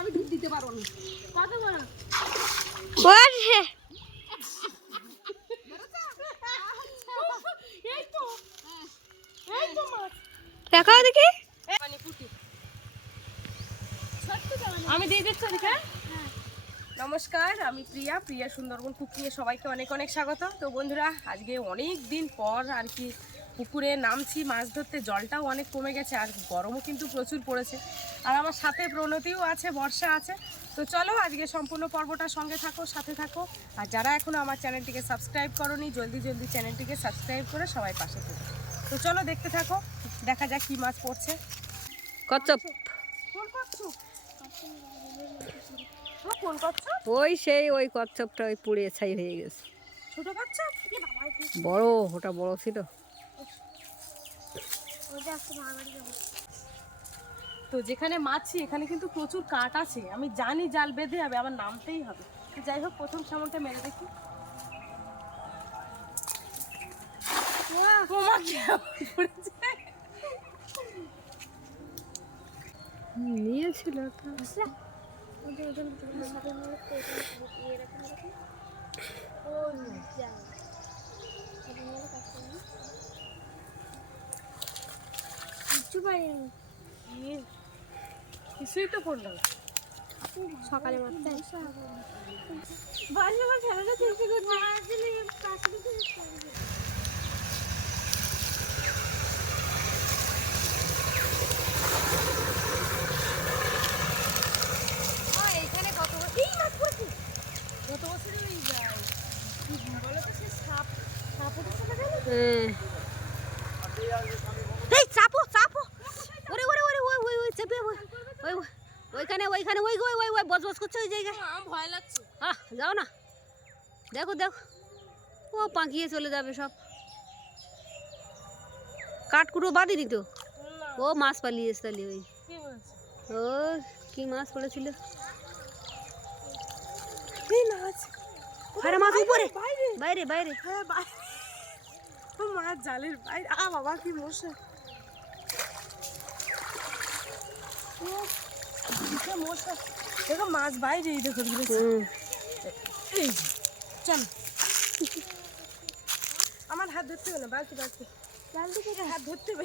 আমি ডুব দিতে পারবো না। দেখো দেখি আমি দিয়ে দিচ্ছি। নমস্কার, আমি প্রিয়া সুন্দরবন কুকিংয়ে সবাইকে অনেক অনেক স্বাগত। তো বন্ধুরা, আজকে অনেক দিন পর আর কি পুকুরে নামছি মাছ ধরতে। জলটাও অনেক কমে গেছে আর গরমও কিন্তু প্রচুর পড়েছে। আর আমার সাথে প্রণতিও আছে, বর্ষা আছে। তো চলো আজকে সম্পূর্ণ পর্বটার সঙ্গে থাকো, সাথে থাকো। আর যারা এখনও আমার চ্যানেলটিকে সাবস্ক্রাইব করোনি, জলদি চ্যানেলটিকে সাবস্ক্রাইব করে সবাই পাশে থাকো। তো চলো দেখতে থাকো, দেখা যাক কী মাছ পড়ছে। কচ্ছপ, কোন কচ্ছপ? কোন কচ্ছপ? ওই সেই ওই কচ্ছপটা ওই পুড়ে ছাই হয়ে গেছে। ছোট কচ্ছপ? বড়, ওটা বড় ছিল। তো যেখানে মাছি এখানে কিন্তু প্রচুর কাঠ আছে। আমি জানি জাল বেঁধে হবে, আমার নামতেই হবে। যাই হোক, প্রথম সামনটা মেরে দেখি। নিয়েছিল কিছুই তো পড়লো না। সকালে মারতে গত বছরে ওই বলো তো সে সাপ উঠেছে না কেন? এই চাপো চাপো, ওরে ওরে ওরে ওই ওই ওই চেপে ওই ওই ওইখানে ওইখানে ওই ওই ওই ওই বজবজ করছে ওই জায়গায়। আমার ভয় লাগছে। যাও না, দেখো দেখো, ও পাকিয়ে চলে যাবে সব। কাঠকুটো বাঁধিনি তো, ও মাছ পালিয়েছে তাহলে। ওই কি বলছে? ও কি মাছ পড়েছিল? এই মাছ, আরে মাছ উপরে, বাইরে বাইরে বাইরে। হ্যাঁ বাইরে, ও মাছ জালের বাইরে। বাবা কি মশা! ও কি মশা! দেখো মাছ বাইরে, এই দেখো এই চল। আমার হাত ধরতে হবে না, বালতি বালতি হাত ধরতে হবে।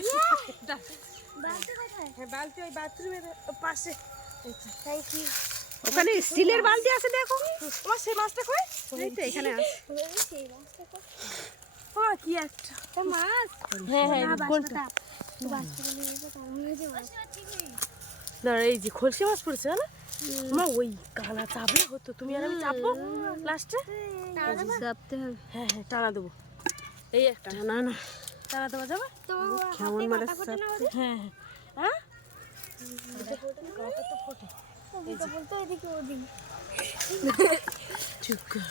হ্যাঁ বালতি ওই বাথরুমের পাশে। Thank you. ওখানে স্টিলের বালতি আছে, দেখো। তোমার সেই মাছটা কই? এই তো এখানে আছে। কি একটা মাছ! হ্যাঁ হ্যাঁ, কোনটা? দাঁড়া, এই যে খলসি মাছ পড়েছে না? মা ওই কানা চাপলে হতো, তুমি আর আমি চাপবো লাস্টে। চাপতে হবে। হ্যাঁ হ্যাঁ, টানা দেবো। এই একটা না না, টানা দেওয়া যাবে? কেমন মারে হ্যাঁ হ্যাঁ। চুপ কর।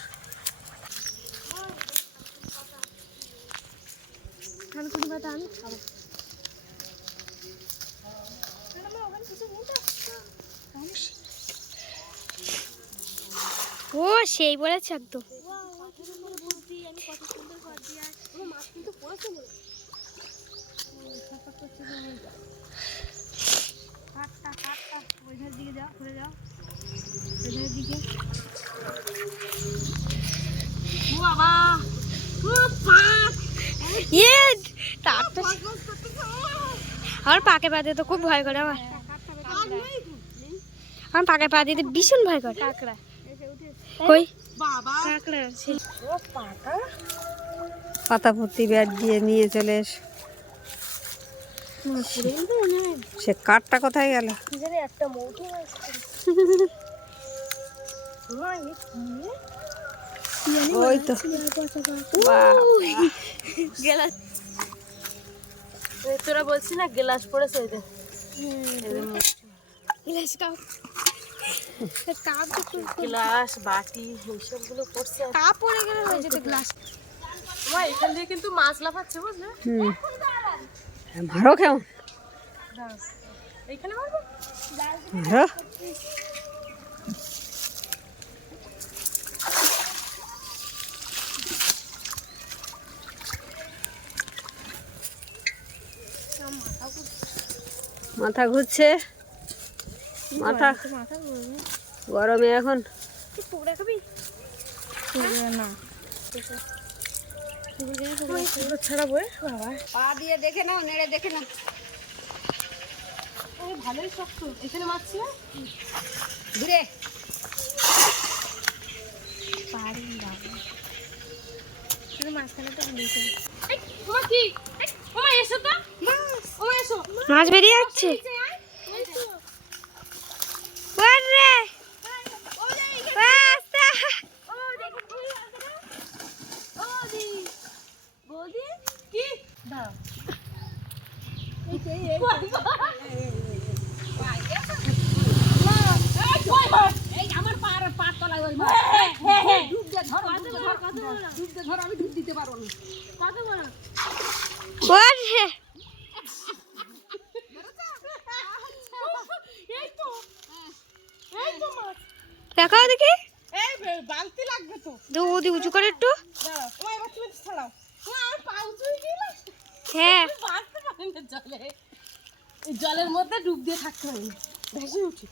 ও সেই বলেছে একদম। আমার পাকে পা দিতে খুব ভয় করে। আমার পাকে পা দিতে ভীষণ ভয় করে। কই পাতা ভর্তি ব্যাট দিয়ে নিয়ে চলে এস। সে কাঠটা কোথায় গেল? একটা মৌটি ওই তো তোরা বলছি না গ্লাস পড়েছে। গ্লাস বাটি এইসব গুলো পড়ছে। কাপ পড়ে গেলে হয়ে যেত গ্লাস। এখান দিয়ে কিন্তু মাছ লাফাচ্ছে, বুঝলে? মারো কেমন? এইখানে মারবো। মারো। মাথা ঘুরছে, মাথা গরমে এখন। না ছাড়াবো বাবা, পা দিয়ে দেখে নাও, নেড়ে দেখে নাও। ভালোই শক্ত। এখানে মাছ ছিল ঘুরে মাছ বেরিয়ে যাচ্ছে। আমার পার তলায় ওই মাছ। ডুব দিয়ে ধরো, ডুব দিয়ে ধরো, আমি ডুব দিতে পারবো না। দেখাও দেখি, বালতি লাগবে তো। ওদি উঁচু করে একটু। দাঁড়াও, এবার তুমি ছাড়াও। আমার পা উঁচু হয়ে গেল। হ্যাঁ, বাঁচতে পারি না জলে, এই জলের মধ্যে ডুব দিয়ে থাকতে হবে, ভেসে উঠি।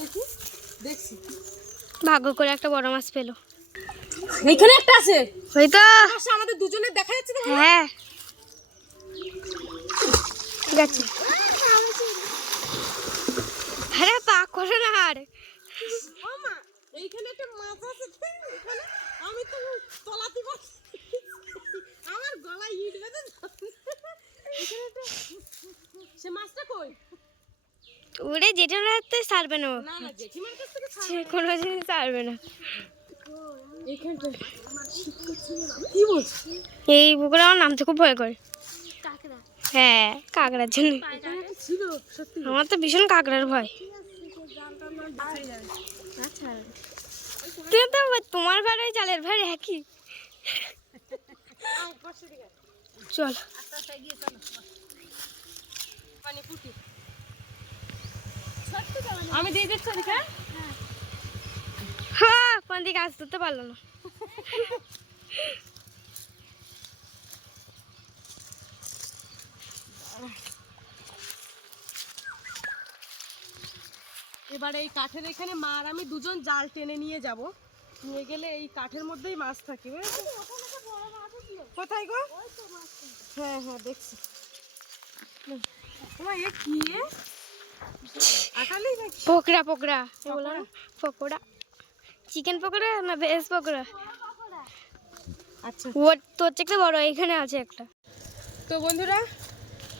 দেখি, দেখছি ভাগ্য করে একটা বড় মাছ পেলো। এইখানে একটা আছে, ওই তো। আমাদের দুজনের দেখা যাচ্ছে তো। হ্যাঁ, গেছে। আরে পা করে না আর। মামা এইখানে একটা মাছ আছে, এখানে আমি তো তলাতে পারছি, আমার গলায় ইট বেঁধে এখানে একটা, সে মাছটা কই? ওরে যেটা রাখতে ছাড়বে না, না না জেঠিমার কাছ থেকে সে কোনো জিনিস ছাড়বে না। এইখানটা কি বলছিস? এই পুকুরে আমার নামতে খুব ভয় করে। হ্যাঁ, কাঁকড়ার জন্য। এখানে একটা ছিল সত্যি। আমার তো ভীষণ কাঁকড়ার ভয়। তুমি তো তোমার ভাই ওই জালের ভাই একই। চল, আমি দিয়ে দিচ্ছি ওদিকে। হ্যাঁ, কোন দিকে আজ ধরতে পারলো না। এবারে এই কাঠের এখানে মা আর আমি দুজন জাল টেনে নিয়ে যাব, নিয়ে গেলে এই কাঠের মধ্যেই মাছ থাকে, বুঝেছো? কোথায় গো? হ্যাঁ হ্যাঁ দেখছি। তোমার এ কি আকালি নাকি? পকোড়া পকোড়া পকোড়া, চিকেন পকোড়া না ভেজ পকোড়া? আচ্ছা, ও তোর থেকে বড় এখানে আছে একটা। তো বন্ধুরা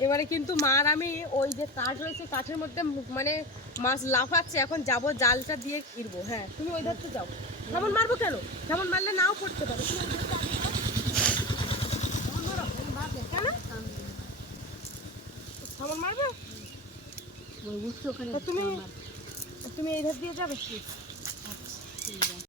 এবারে কিন্তু মা আর আমি ওই যে কাঠ রয়েছে কাঠের মধ্যে মানে মাছ লাফাচ্ছে, এখন যাব জালটা দিয়ে ফিরবো। হ্যাঁ তুমি ওই ধারতে যাও। কেমন মারবো কেন? কেমন মারলে নাও পড়তে পারো। কেন কেমন মারবে? তুমি তুমি এই ধার দিয়ে যাবে।